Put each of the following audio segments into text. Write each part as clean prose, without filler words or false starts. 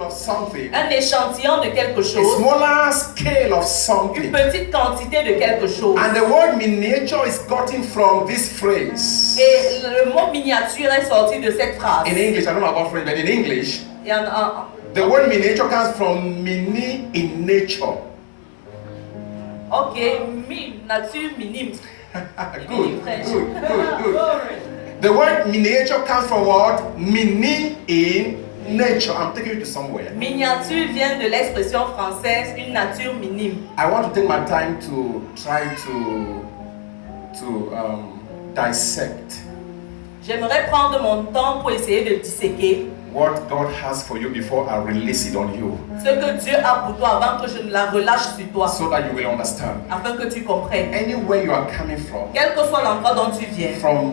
sample of something. Un échantillon de quelque A chose. smaller scale of Une something. petite quantité de quelque chose. And the word miniature is gotten from this phrase. Et le mot miniature est sorti de cette phrase. In English, I don't know about French, but in English, Il y en a the word miniature comes from mini in nature. Ok, nature minime. Good. The word miniature comes from what? Mini in nature. I'm taking you to somewhere. Miniature vient de l'expression française une nature minime. I want to take my time to try to dissect J'aimerais prendre mon temps pour essayer de disséquer what God has for you before I release it on you, ce que Dieu a pour toi avant que je ne la relâche sur toi, so that you will understand. afin que tu comprennes. Anywhere you are coming from, Quel que soit l'endroit dont tu viens, from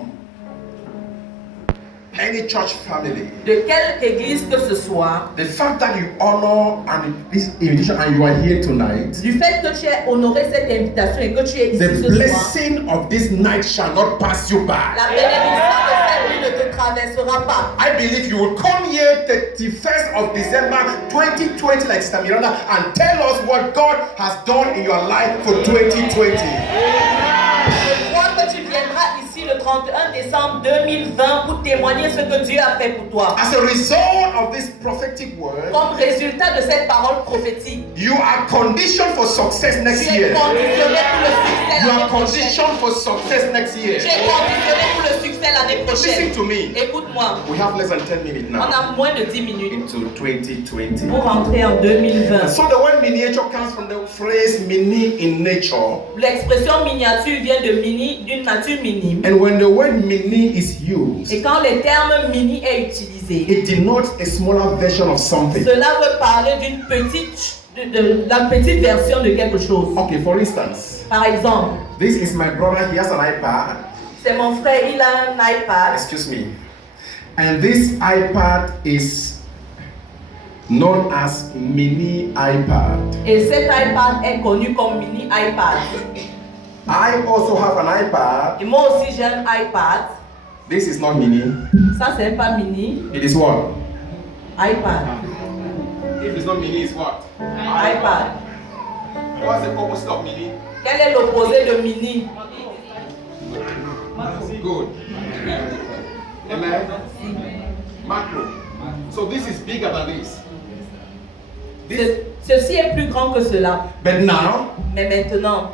any church family, de quelle église que ce soit, the fact that you honor this invitation and you are here tonight, du fait que tu aies honoré cette invitation et que tu es ici the ce soir, blessing of this night shall not pass you by. la bénédiction de cette nuit ne te traversera pas. I believe you will come here 31st of December 2020 like Sister Miranda and tell us what God has done in your life for 2020. Je crois que tu viendras ici le 31 décembre 2020 pour témoigner ce que Dieu a fait pour toi. As a result of this prophetic word, Comme résultat de cette parole prophétique, you are conditioned for success next tu es year. conditionné pour le succès You l'année are prochaine. conditioned for success next year. Tu es conditionné pour le succès l'année Listen prochaine. to me. Écoute-moi, We have less than 10 minutes on now a moins de 10 minutes into 2020. pour rentrer en 2020. So the word miniature comes from the phrase mini in nature. L'expression miniature vient de mini, d'une nature minime. And when the word mini is used, Et quand le terme mini est utilisé, it denotes a smaller version of something. cela veut parler d'une petite, de la petite version de quelque chose. Okay, for instance, Par exemple, this is my brother, he has an iPad. c'est mon frère, il a un iPad. Excuse me. And this iPad is known as mini iPad. Et cet iPad est connu comme mini iPad. I also have an iPad. Et moi aussi j'ai un iPad. This is not mini. Ça c'est pas mini, It is what? iPad. If it's not mini, it's what? iPad. What's the opposite of mini? Quel est l'opposé de mini? Good. Amen. Macro. So this is bigger than this. Ceci est plus grand que cela. But now, Mais maintenant,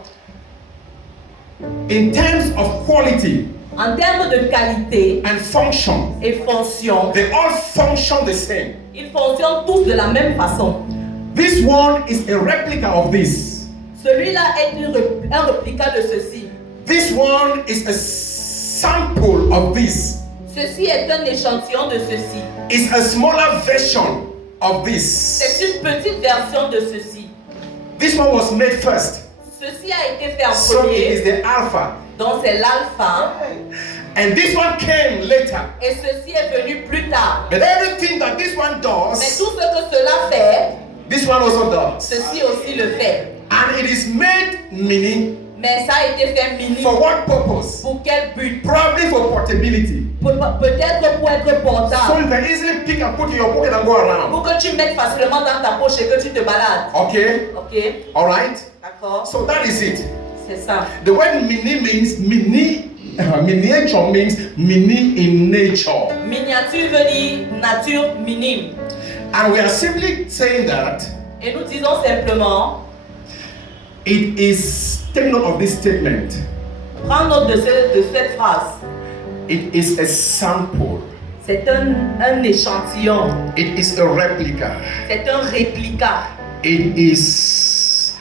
in terms of quality en termes de qualité and function, et fonction, they all function the same. ils fonctionnent tous de la même façon. This one is a replica of this. Celui-là est un réplica de ceci. This one is a sample of this. Ceci est un échantillon de ceci. It's a smaller version of this. C'est une petite version de ceci. This one was made first. Ceci a été fait en So it is premier, the alpha. donc c'est l'alpha. And this one came later. Et ceci est venu plus tard. But everything that this one Mais does, tout ce que cela fait, this one also does. ceci aussi le fait. And it is made mini. Mais ça a été fait mini. For what purpose? Pour quel but? Probably for portability. Peut-être pour être So portable. you can easily pick and put in your pocket and go around. Pour que tu mettes facilement dans ta poche et que tu te balades. Okay? Ok? Alright? D'accord? So that is it. C'est ça. The word mini means mini. Miniature means mini in nature. Miniature veut dire nature minime. And we are simply saying that Et nous disons simplement, it is, take note of this statement. prends note de cette phrase. It is a sample. C'est un échantillon. It is a replica. C'est un réplica. It is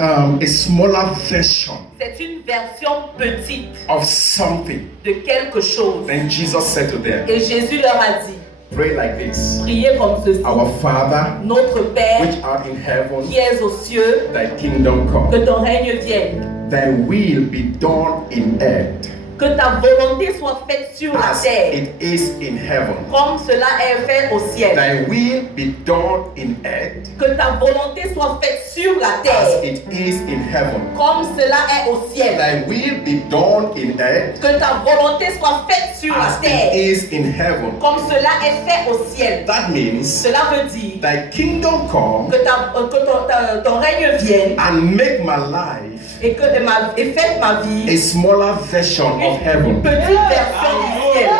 a smaller version C'est une version petite of something. de quelque chose. Then Jesus said to them, Et Jésus leur a dit, pray like this. priez comme ceci. Our Father, Notre Père, which art in heaven, qui es aux cieux, thy kingdom que come. ton règne vienne. Thy will be done in earth Que ta volonté soit faite sur la as terre, it is in heaven. comme cela est fait au ciel. Thy will be done in earth Que ta volonté soit faite sur la as terre, it is in heaven. comme cela est au ciel. Thy will be done in earth Que ta volonté soit faite sur la as it terre, is in heaven. comme cela est fait au ciel. That means Cela veut dire thy kingdom come que ton règne vienne and make my life et que fasse ma vie a smaller version of une heaven. petite version du ciel.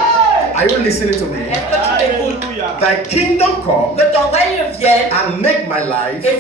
Are you listening to me? Est-ce que tu m'écoutes? Thy kingdom come Que ton règne vienne and make my life